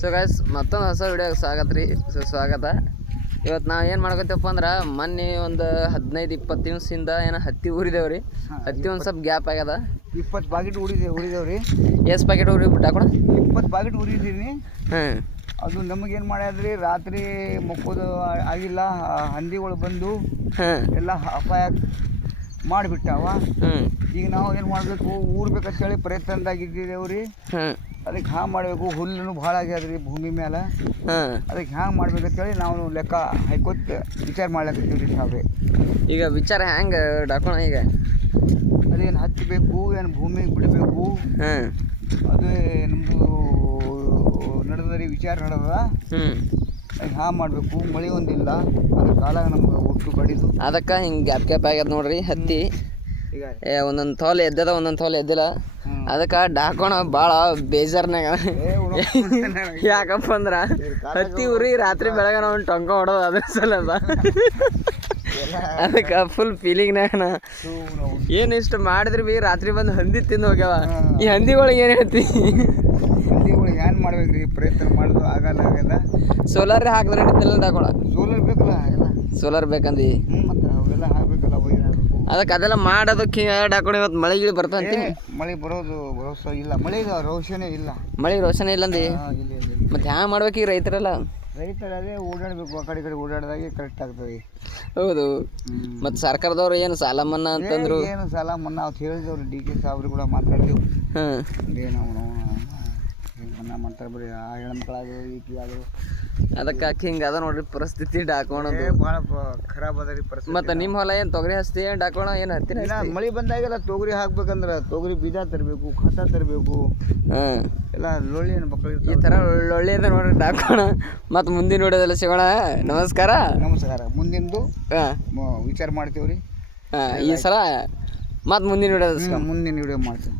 So guys ಮತ್ತೊಂದು ಹೊಸ ವಿಡಿಯೋಗೆ ಸ್ವಾಗತ ರೀ. ಸ್ವಾಗತ. ಇವತ್ತು ನಾವು ಏನು ಮಾಡ್ಕೊತೀವಪ್ಪ ಅಂದ್ರೆ ಮೊನ್ನೆ ಒಂದು 15-20 ದಿವ್ಸದಿಂದ ಏನೋ ಹತ್ತಿ ಊರಿದೇವು ರೀ. ಹತ್ತಿ ಒಂದು ಸ್ವಲ್ಪ ಗ್ಯಾಪ್ ಆಗ್ಯದ. 20 ಪಾಕೆಟ್ ಉರಿದೇವು ರೀ. ಎಷ್ಟು ಪ್ಯಾಕೆಟ್ ಊರಿ ಬಿಟ್ಟು ಹಾಕೋಣ? 20 ಪಾಕೆಟ್ ಉರಿದೀನಿ. ಅದು ನಮಗೇನು ಮಾಡ್ಯಾದ್ರಿ, ರಾತ್ರಿ ಮಕ್ಕೋದು ಆಗಿಲ್ಲ, ಹಂದಿಗಳು ಬಂದು ಎಲ್ಲ ಅಪಾಯ ಮಾಡಿಬಿಟ್ಟಾವ. ಈಗ ನಾವು ಏನು ಮಾಡಬೇಕು, ಊರ್ಬೇಕಂತೇಳಿ ಪ್ರಯತ್ನದಾಗಿದ್ದೇವೆ ರೀ. ಅದಕ್ಕೆ ಹ್ಯಾಂಗೆ ಮಾಡಬೇಕು, ಹುಲ್ಲು ಭಾಳ ಆಗ್ಯದ್ರಿ ಭೂಮಿ ಮೇಲೆ. ಅದಕ್ಕೆ ಹ್ಯಾಂಗೆ ಮಾಡ್ಬೇಕಂತೇಳಿ ನಾವು ಲೆಕ್ಕ ಹಾಕೋತ ವಿಚಾರ ಮಾಡ್ಲಕತ್ತೀವಿ ರೀ ಸಾವ್ರೆ. ಈಗ ವಿಚಾರ ಹ್ಯಾಂಗೆ ಡಾಕೋಣ? ಈಗ ಅದೇನು ಹಚ್ಚಬೇಕು, ಏನು ಭೂಮಿಗೆ ಬಿಡಬೇಕು, ಅದು ನಮ್ಮದು ನಡೆದ್ರಿ, ವಿಚಾರ ನಡೆದ. ಹ್ಯಾಂಗೆ ಮಾಡಬೇಕು, ಮಳೆ ಒಂದಿಲ್ಲ, ಅದ್ರ ಕಾಲ ನಮ್ಗೆ ಒಟ್ಟು ಕಡಿದು ಅದಕ್ಕೆ ಹಿಂಗೆ ಗ್ಯಾಪ್ ಆಗ್ಯದ ನೋಡ್ರಿ ಹತ್ತಿ. ಈಗ ಒಂದೊಂದು ತೋಲೆ ಎದ್ದದ, ಒಂದೊಂದು ತೋಲೆ ಎದ್ದಿಲ್ಲ. ಅದಕ್ಕೆ ಡಾಕೋಣ ಭಾಳ ಬೇಜಾರ್ನಾಗ. ಯಾಕಪ್ಪ ಅಂದ್ರೆ ಹತ್ತಿ ಉರಿ ರಾತ್ರಿ ಬೆಳಗ್ಗೆ ನಾವು ಟೊಂಕ ಹೊಡೋದು ಅದ್ರ ಸಲದ. ಅದಕ್ಕೆ ಫುಲ್ ಫೀಲಿಂಗ್ನಾಗ ಏನು ಇಷ್ಟು ಮಾಡಿದ್ರಿ ಬಿ ರಾತ್ರಿ ಬಂದು ಹಂದಿ ತಿಂದು ಹೋಗ್ಯಾವ. ಈ ಹಂದಿಗಳಿಗೆ ಏನು ಹೇಳ್ತಿ? ಹಂದಿಗಳಿಗೆ ಏನು ಮಾಡ್ಬೇಕ್ರಿ, ಪ್ರಯತ್ನ ಮಾಡೋದು ಆಗಲ್ಲ ಆಗ್ಯದ. ಸೋಲಾರ್ ಹಾಕಿದ್ರೆ ನಡೀತಿಲ್ಲ ಡಾಕೋಣ? ಸೋಲಾರ್ ಬೇಕಲ್ಲ, ಎಲ್ಲ ಸೋಲಾರ್ ಬೇಕಂದು ಮತ್ತು ಅವೆಲ್ಲ ಹಾಕ್ಬೇಕಲ್ಲ, ವೈರ್ ಹಾಕಬೇಕು. ಅದಕ್ಕೆ ಅದೆಲ್ಲ ಮಾಡೋದಕ್ಕೆ ಡಾಕೋಣ. ಇವತ್ತು ಮಳೆ ಗಿಳಿ ಬರ್ತಾವಂತೀನಿ. ಮಳೆ ಬರೋದು ಭರೋಸೆ ಇಲ್ಲ, ಮಳೆಗೆ ರೋಷನೇ ಇಲ್ಲ, ಮಳೆ ರೋಷನೆ ಇಲ್ಲಂದು. ಮತ್ತೆ ಹ್ಯಾಂಗೆ ಮಾಡ್ಬೇಕು ಈಗ ರೈತರೆಲ್ಲ? ರೈತರು ಅದೇ ಓಡಾಡಬೇಕು, ಆ ಕಡೆ ಓಡಾಡಿದಾಗೆ ಕರೆಕ್ಟ್ ಆಗ್ತದೆ. ಹೌದು. ಮತ್ತು ಸರ್ಕಾರದವ್ರು ಏನು ಸಾಲ ಮನ್ನಾ ಅಂತಂದ್ರು? ಏನು ಸಾಲ ಮನ್ನಾ ಅಂತ ಹೇಳಿದವ್ರು, ಡಿ ಕೆ ಸಾಬ್ರು ಕೂಡ ಮಾತಾಡಿದೆವು. ಏನು ಮನ್ನಾ ಮಾಡ್ತಾರೆ, ಬರೀ ಆ ಹೆಣ್ಮಕ್ಳಾಗು ಈಟಿ ಆಗು. ಅದಕ್ಕೆ ಹಿಂಗೆ ಅದ ನೋಡ್ರಿ ಪರಿಸ್ಥಿತಿ ಡಾಕೋಣದು. ಭಾಳ ಖರಾಬ್ ಅದ ರೀ ಪರಿಸ್ಥಿತಿ. ಮತ್ತು ನಿಮ್ಮ ಹೊಲ ಏನು ತೊಗರಿ ಹಸ್ತಿ ಡಾಕೋಣ? ಏನು ಹತ್ತಿನ ಮಳೆ ಬಂದಾಗೆಲ್ಲ ತೊಗರಿ ಹಾಕ್ಬೇಕಂದ್ರೆ ತೊಗರಿ ಬೀಜ ತರಬೇಕು, ಖತ ತರಬೇಕು, ಎಲ್ಲ ಲೊಳ್ಳಿ ಮಕ್ಕಳು ಈ ಥರ ಒಳ್ಳೆಯದ ನೋಡ್ರಿ ಡಾಕೋಣ. ಮತ್ತು ಮುಂದಿನ ವಿಡಿಯೋದಲ್ಲಿ ಸಿಗೋಣ. ನಮಸ್ಕಾರ. ನಮಸ್ಕಾರ. ಮುಂದಿಂದು ವಿಚಾರ ಮಾಡ್ತೀವಿ ರೀ. ಈ ಸಲ ಮತ್ತು ಮುಂದಿನ ವಿಡಿಯೋದಲ್ಲಿ ಮುಂದಿನ ವಿಡಿಯೋ ಮಾಡ್ತೀವಿ.